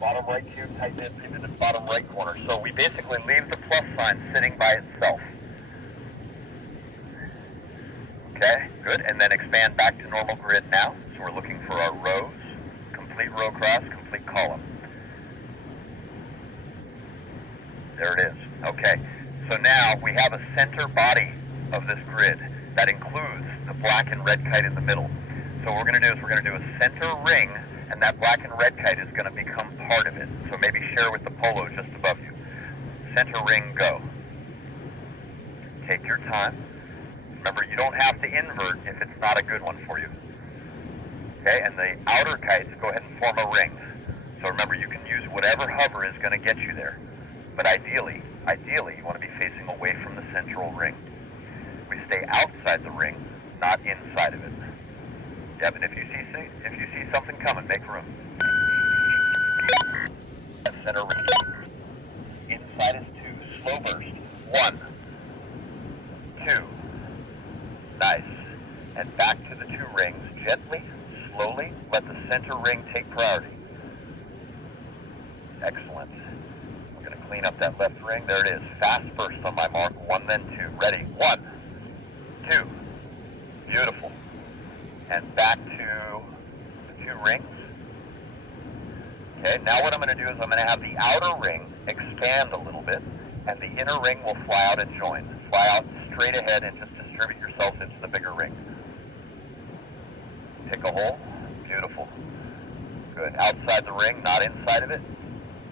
Bottom right cube, tighten it into the bottom right corner. So we basically leave the plus sign sitting by itself. Okay, good. And then expand back to normal grid now. So we're looking for our rows, complete row cross, complete column. There it is. Okay, so now we have a center body of this grid that includes the black and red kite in the middle. So what we're going to do is we're going to do a center ring, and that black and red kite is going to become part of it. So maybe share with the polo just above you. Center ring, go. Take your time. Remember, you don't have to invert if it's not a good one for you. Okay, and the outer kites, go ahead and form a ring. So remember, you can use whatever hover is going to get you there. But ideally, you want to be facing away from the central ring. We stay outside the ring, not inside of it. Yep, and if you see something coming, make room. Center ring. Inside is 2. Slow burst. 1, 2. Nice. And back to the 2 rings. Gently, slowly, let the center ring take priority. Excellent. We're going to clean up that left ring. There it is. Fast burst on my mark. 1, then 2. Ready. 1, 2. Beautiful. And back to the 2 rings. Okay, now what I'm going to do is I'm going to have the outer ring expand a little bit, and the inner ring will fly out and join. Fly out straight ahead and just distribute yourself into the bigger ring. Pick a hole. Beautiful. Good. Outside the ring, not inside of it.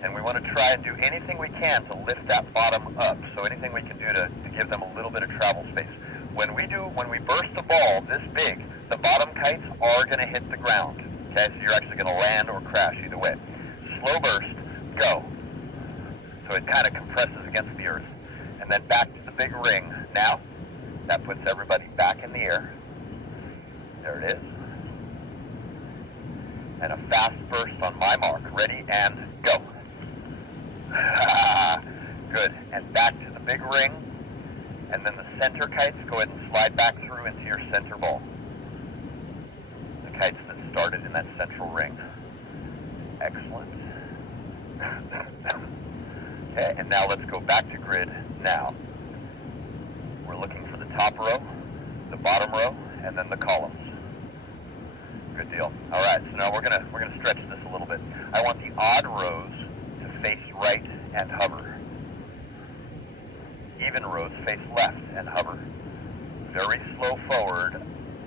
And we want to try and do anything we can to lift that bottom up. So anything we can do to give them a little bit of travel space. When we burst a ball this big, the bottom kites are going to hit the ground. Okay, so you're actually going to land or crash either way. Slow burst, go. So it kind of compresses against the earth. And then back to the big ring. Now, that puts everybody back in the air. There it is. And a fast burst on my mark. Ready, and go. Good. And back to the big ring. And then the center kites, go ahead and slide back through into your center ball. The kites that started in that central ring. Excellent. Okay, and now let's go back to grid now. We're looking for the top row, the bottom row, and then the columns. Good deal. All right, so now we're gonna stretch this a little bit. I want the odd rows to face right and hover. Even rows face left and hover. Very slow forward.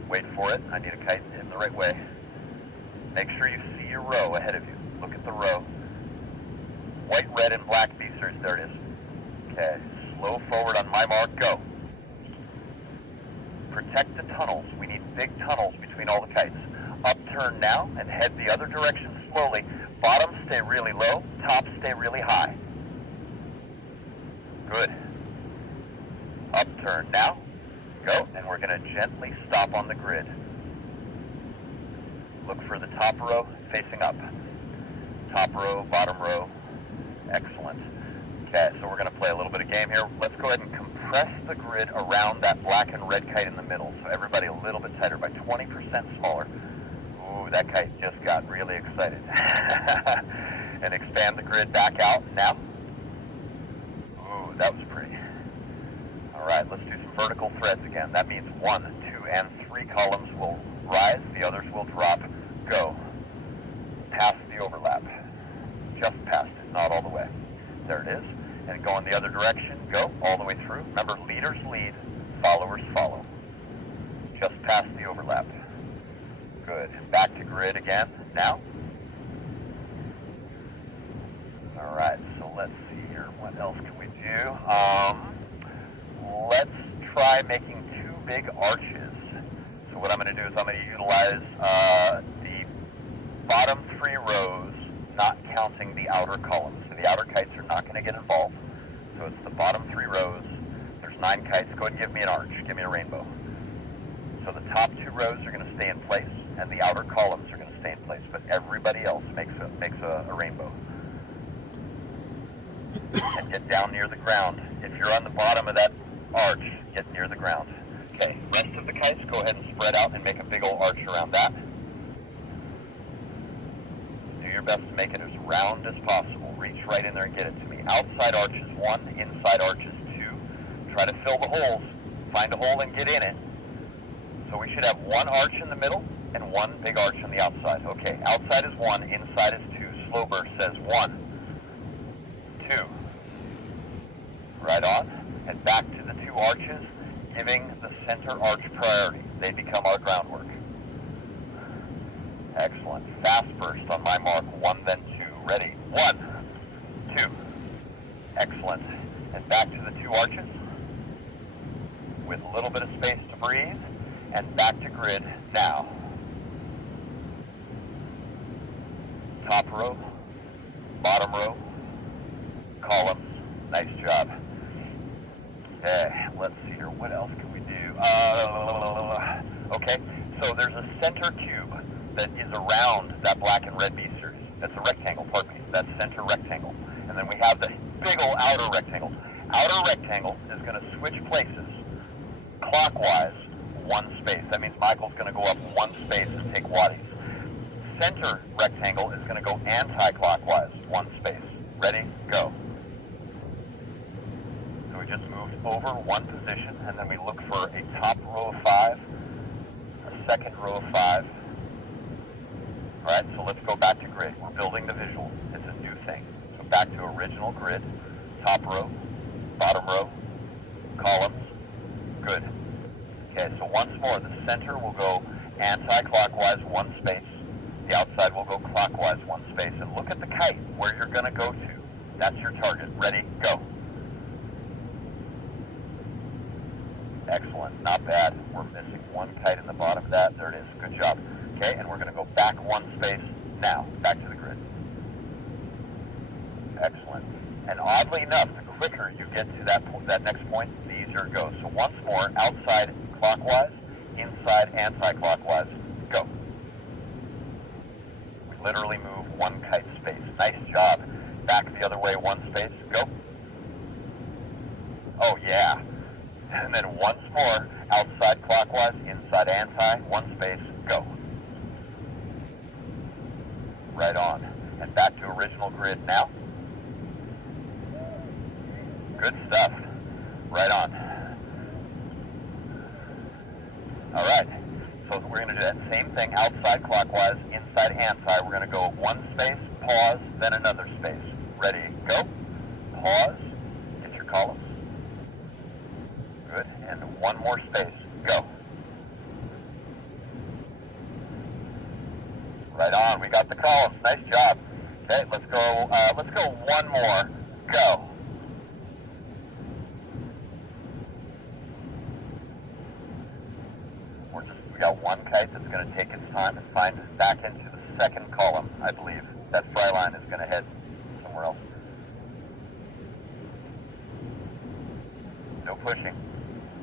Wait for it. I need a kite in the right way. Make sure you see your row ahead of you. Look at the row. White, red, and black beasters. There it is. Okay. Slow forward on my mark. Go. Protect the tunnels. We need big tunnels between all the kites. Upturn now and head the other direction slowly. Bottom stay really low. Top stay really high. Good. Upturn now. Go. And we're going to gently stop on the grid. Look for the top row facing up. Top row, bottom row. Excellent. Okay, so we're going to play a little bit of game here. Let's go ahead and compress the grid around that black and red kite in the middle. So everybody a little bit tighter, by 20% smaller. Ooh, that kite just got really excited. And expand the grid back out now. Ooh, that was pretty. All right, let's do some vertical threads again. That means 1, 2, and 3 columns will rise. The others will drop. Go. Past the overlap. Just past it, not all the way. There it is. And go in the other direction. Go all the way through. Remember, leaders lead, followers follow. Just past the overlap. Good. Back to grid again. Now. All right, so let's see here. What else can we do? Let's try making 2 big arches. So what I'm going to do is I'm going to utilize the bottom 3 rows, not counting the outer columns. So the outer kites are not going to get involved. So it's the bottom 3 rows. There's 9 kites. Go ahead and give me an arch. Give me a rainbow. So the top 2 rows are going to stay in place, and the outer columns are going to stay in place. But everybody else makes a rainbow. And get down near the ground. If you're on the bottom of that arch, get near the ground. Okay, rest of the kites, go ahead and spread out and make a big old arch around that. Do your best to make it as round as possible. Reach right in there and get it to me. Outside arch is 1, inside arch is 2. Try to fill the holes. Find a hole and get in it. So we should have 1 arch in the middle and 1 big arch on the outside. Okay, outside is 1, inside is 2. Slow burst says 1, 2. Right on. And back to the 2 arches, giving the center arch priority. They become our groundwork. Excellent. Fast burst on my mark. 1, then 2. Ready? 1, 2. Excellent. And back to the 2 arches with a little bit of space to breathe. And back to grid now. Top row, bottom row, columns. Nice job. Okay, let's see here. What else can we do? Okay, so there's a center cube that is around that black and red B series. That's a rectangle, pardon me. That's center rectangle. And then we have the big old outer rectangle. Outer rectangle is going to switch places clockwise 1 space. That means Michael's going to go up 1 space and take Waddies. Center rectangle is going to go anti-clockwise 1 space. Ready? Go. So we just moved over 1 position, and then we look for a top row of 5, a second row of 5. All right, so let's go back to grid. We're building the visual. It's a new thing. So back to original grid, top row, bottom row, columns. Good. Okay, so once more, the center will go anti-clockwise 1 space. The outside will go clockwise 1 space. And look at the kite, where you're going to go to. That's your target. Ready? Go. Excellent. Not bad. We're missing 1 kite in the bottom of that. There it is. Good job. Okay, and we're going to go back 1 space now. Back to the grid. Excellent. And oddly enough, the quicker you get to that next point, the easier it goes. So once more, outside clockwise, inside anti-clockwise. Go. We literally move 1 kite space. Nice job. Back the other way 1 space. Go. Oh, yeah. And then once more, outside clockwise, inside anti, 1 space. Go. Right on. And back to original grid now. Good stuff. Right on. All right. So we're going to do that same thing, outside clockwise, inside anti. We're going to go 1 space, pause, then another space. Ready, go. Pause. Get your columns. Good. And 1 more space. Go. Right on. We got the columns. Nice job. Okay, let's go 1 more. Go. We got 1 kite that's going to take its time and find us back into the second column, I believe. That fry line is going to head somewhere else. No pushing.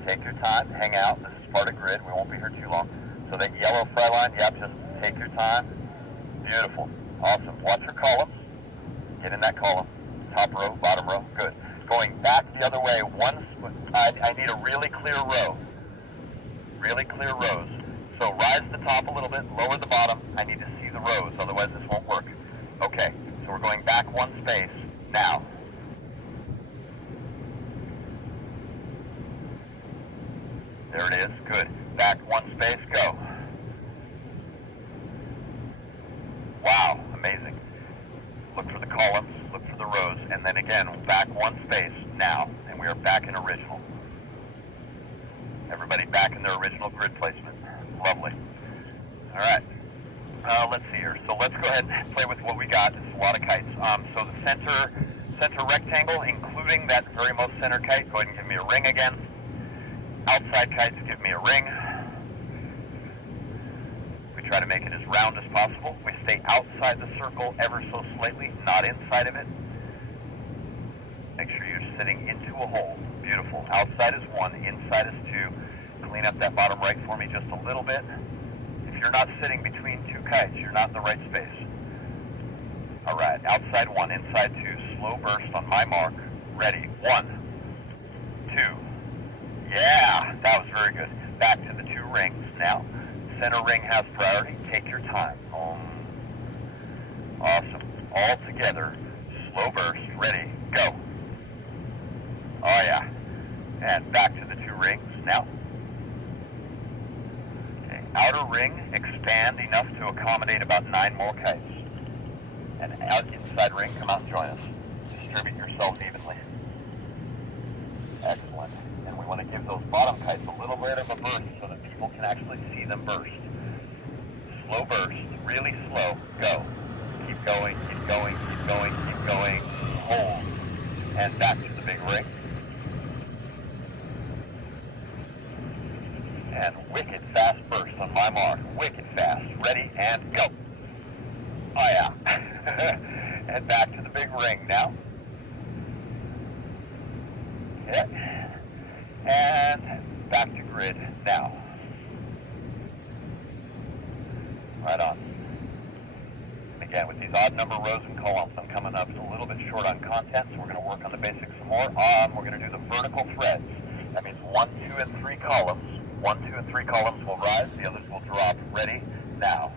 Take your time, hang out. This is part of grid. We won't be here too long. So that yellow fry line, yep, just take your time. Beautiful. Awesome. Watch your columns. Get in that column. Top row, bottom row. Good. Going back the other way. I need a really clear row. Really clear rows. So rise the top a little bit, lower the bottom. I need to see the rows, otherwise this won't work. Okay, so we're going back 1 space now. There it is. Good. Back 1 space. Go. Wow. Amazing. Look for the columns. Look for the rows. And then again, back 1 space now. And we are back in original. Everybody back in their original grid placement. Lovely. All right. Let's see here. So let's go ahead and play with what we got. It's a lot of kites. So the center rectangle, including that very most center kite, go ahead and give me a ring again. Outside kites, give me a ring. We try to make it as round as possible. We stay outside the circle ever so slightly, not inside of it. Make sure you're sitting into a hole. Beautiful. Outside is 1, inside is 2. Clean up that bottom right for me just a little bit. If you're not sitting between 2 kites, you're not in the right space. All right. Outside 1, inside 2. Slow burst on my mark. Ready. 1, 2. Yeah, that was very good. Back to the 2 rings now. Center ring has priority. Take your time. Awesome. All together. Slow burst. Ready. Go. Oh yeah. And back to the 2 rings now. Okay. Outer ring, expand enough to accommodate about 9 more kites. And out inside ring, come out and join us. Distribute yourselves evenly. Excellent. And we want to give those bottom kites a little bit of a burst so that people can actually see them burst. Slow burst, really slow. Go. Keep going, keep going, keep going, keep going. Hold. And back to the big ring. And wicked fast burst on my mark. Wicked fast. Ready and go. Oh yeah. And back to the big ring now. Okay. And back to grid now. Right on. And again, with these odd number rows and columns, I'm coming up a little bit short on content, so we're going to work on the basics some more. We're going to do the vertical threads. That means 1, 2, and 3 columns. 1, 2, and 3 columns will rise, the others will drop. Ready? Now.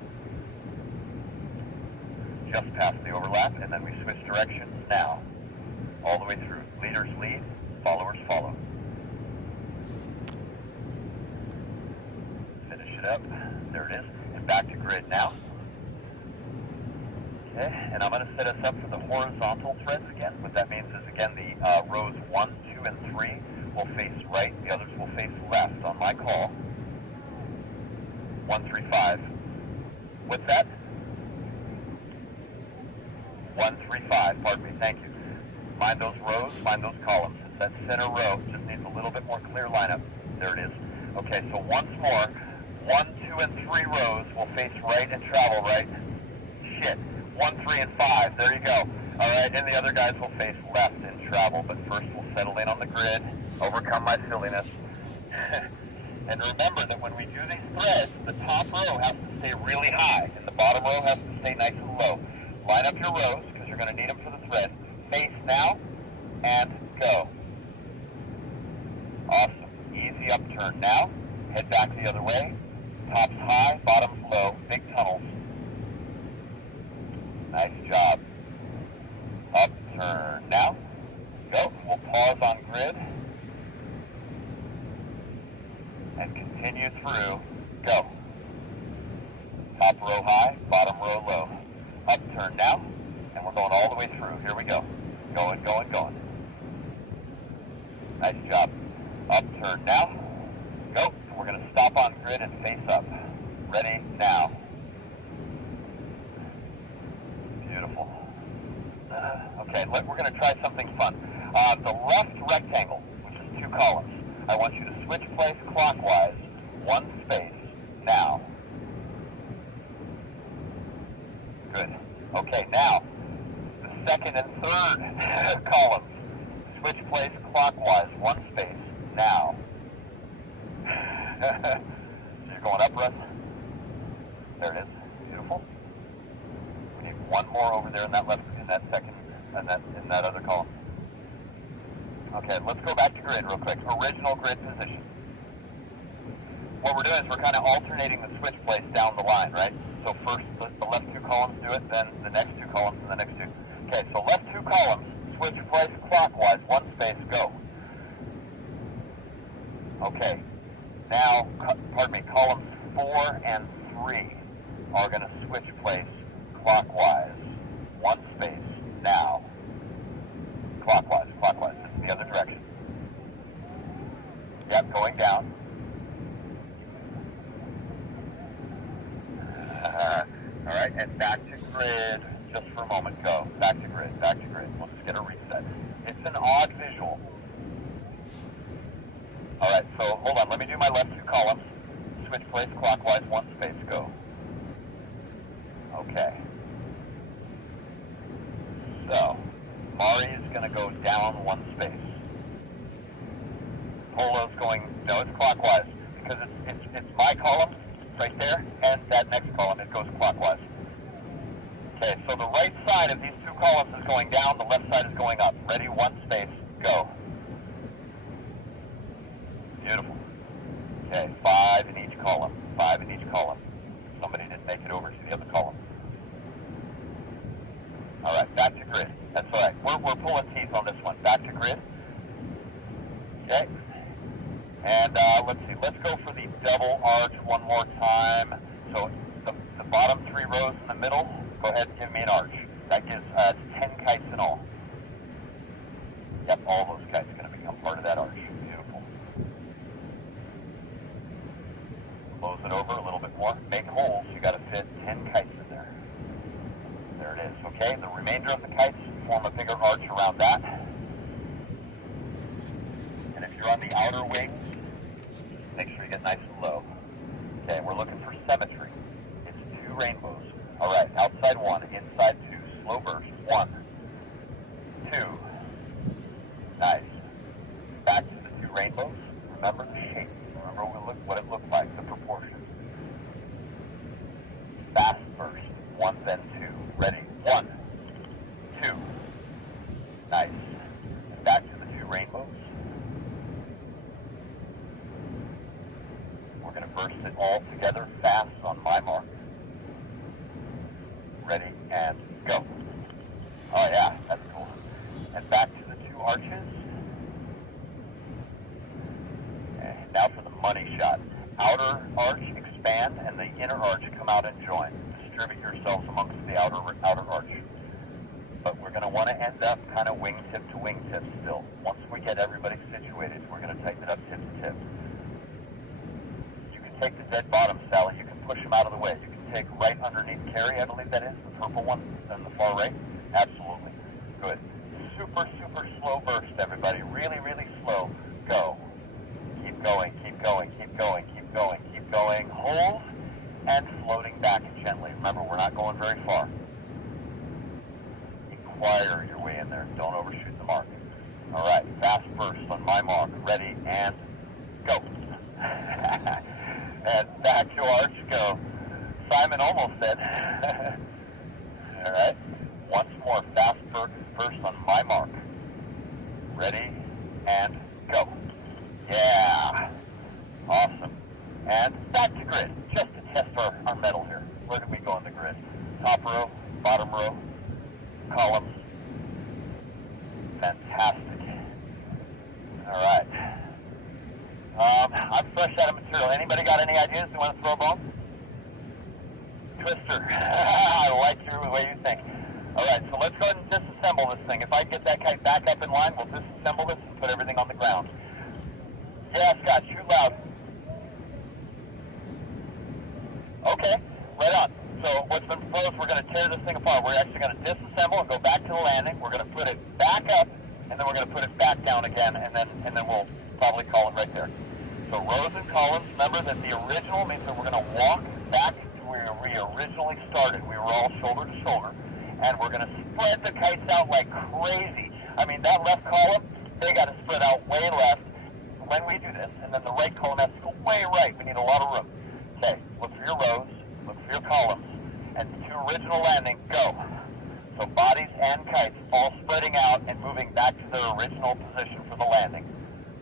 Just past the overlap, and then we switch directions now. All the way through. Leaders lead, followers follow. Finish it up. There it is. And back to grid now. Okay, and I'm going to set us up for the horizontal threads again. What that means is, again, the rows 1, 2, and 3 will face right, the others will face left on my call. 1, 3, 5. What's that? 1, 3, 5, pardon me, thank you. Find those rows, find those columns. It's that center row, just needs a little bit more clear lineup. There it is. Okay, so once more, 1, 2, and 3 rows will face right and travel right. Shit. 1, 3, and 5, there you go. Alright, and the other guys will face left and travel, but first we'll settle in on the grid, overcome my silliness. And remember that when we do these threads, the top row has to stay really high, and the bottom row has to stay nice and low. Line up your rows, because you're going to need them for the thread. Face now, and go. Awesome. Easy upturn now. Head back the other way. Tops high, bottoms low, big tunnels. Nice job. Upturn now. Go. We'll pause on grid. And continue through. Go. Top row high, bottom row low. Upturn now. And we're going all the way through. Here we go. Going, going, going. Nice job. Upturn now. Go. We're going to stop on grid and face up. Ready now. Beautiful. Okay, we're going to try something fun. The left rectangle, which is 2 columns, I want you to switch place clockwise, 1 space, now. Good. Okay, now, the second and third columns, switch place clockwise, 1 space, now. So you're going up, Russ? There it is. Beautiful. We need 1 more over there in that left, in that second, and in that other column. Okay, let's go back to grid real quick. Original grid position. What we're doing is we're kind of alternating the switch place down the line, right? So first the left 2 columns do it, then the next 2 columns, and the next 2. Okay, so left 2 columns, switch place clockwise, 1 space, go. Okay, now, pardon me, columns 4 and 3 are going to switch place clockwise, 1 space, now. Clockwise, clockwise, this is the other direction. Yep, going down. All right, and back to grid just for a moment. Go. Back to grid, back to grid. Let's get a reset. It's an odd visual. All right, so hold on. Let me do my left 2 columns. Switch place clockwise, 1 space, go. Okay. So, Mari is going to go down 1 space. Polo's going, no, it's clockwise, because it's my column right there, and that next column, it goes clockwise. Okay, so the right side of these 2 columns is going down, the left side is going up. Ready, 1 space, go. Beautiful. Okay, 5 in each column, 5 in each column. Somebody didn't make it over to the other column. grid. That's all right. We're pulling teeth on this one. Back to grid. Okay. And let's see. Let's go for the double arch one more time. So the bottom 3 rows in the middle, go ahead and give me an arch. That gives 10 kites in all. Yep, all those kites are going to become part of that arch. Beautiful. Close it over a little bit more. Make holes. You got to fit 10 kites in there. There it is. Okay, the remainder of the kites form a bigger arch around that. And if you're on the outer wings, make sure you get nice and low. Okay, we're looking for symmetry. It's 2 rainbows. All right, outside 1, inside 2. Slow burst. 1, 2. Nice. Back to the 2 rainbows. Remember the shape. Remember what it looked like, the proportion. Fast burst. 1, then 2. Ready? 1, 2. Nice. Back to the 2 rainbows. We're going to burst it all together fast on my mark. Ready, and go. Oh yeah, that's cool. And back to the 2 arches. And now for the money shot. Outer arch expand and the inner arch come out and join. Distribute yourselves amongst the outer arch. But we're going to want to end up kind of wingtip to wingtip still. Once we get everybody situated, we're going to tighten it up tip to tip. You can take the dead bottom, Sally. You can push them out of the way. You can take right underneath Carrie, I believe that is, the purple one on the far right. Absolutely. Good. Super, super slow burst, everybody. Really, really slow. Go. Keep going, keep going, keep going, keep going, keep going. Hold and floating back gently. Remember, we're not going very far. Inquire your way in there. Don't overshoot the mark. All right, fast burst on my mark. Ready, and go. And back to arch, go. Simon almost said. All right, once more, fast burst on my mark. Ready, and go. Yeah, awesome. And back to grid, just to test our mettle here. Where did we go on the grid? Top row, bottom row, columns. Fantastic. All right. I'm fresh out of material. Anybody got any ideas? You want to throw a bone? Twister. I like the way you think. All right, so let's go ahead and disassemble this thing. If I get that kite back up in line, we'll disassemble this and put everything on the ground. Yeah, Scott, shoot loud. Okay, right on. So what's been proposed, we're going to tear this thing apart. We're actually going to disassemble and go back to the landing. We're going to put it back up, and then we're going to put it back down again, and then we'll probably call it right there. So rows and columns, remember that the original means that we're going to walk back to where we originally started. We were all shoulder to shoulder. And we're going to spread the kites out like crazy. I mean, that left column, they got to spread out way left when we do this. And then the right column has to go way right. We need a lot of room. Okay, look for your rows, look for your columns. And to original landing, go. So bodies and kites all spreading out and moving back to their original position for the landing.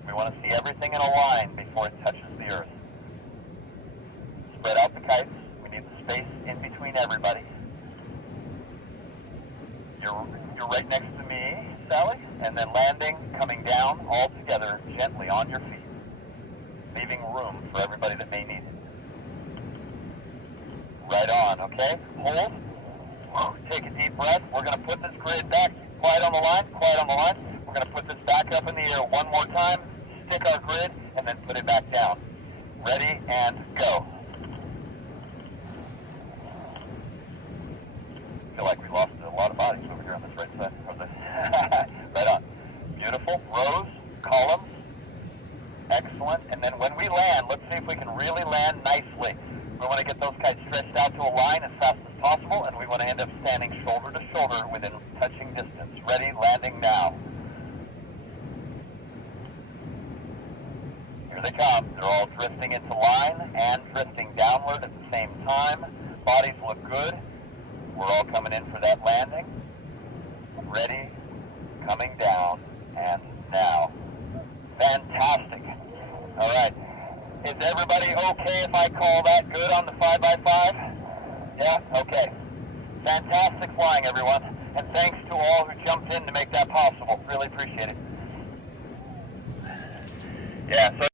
We want to see everything in a line before it touches the earth. Spread out the kites. We need the space in between everybody. You're right next to me, Sally, and then landing, coming down all together gently on your feet, leaving room for everybody that may need it. Right on, okay? Hold. Take a deep breath. We're going to put this grid back. Quiet on the line, quiet on the line. We're going to put this back up in the air one more time, stick our grid, and then put it back down. Ready, and go. I feel like we lost a lot of bodies over here on this right side. Right on. Beautiful. Rows, columns. Excellent. And then when we land, let's see if we can really land nicely. We want to get those kites stretched out to a line as fast as possible, and we want to end up standing shoulder to shoulder within touching distance. Ready, landing now. Here they come. They're all drifting into line and drifting downward at the same time. Bodies look good. We're all coming in for that landing. Ready, coming down, and now. Fantastic. All right. Is everybody okay if I call that good on the 5x5? Yeah? Okay. Fantastic flying, everyone. And thanks to all who jumped in to make that possible. Really appreciate it. Yeah, so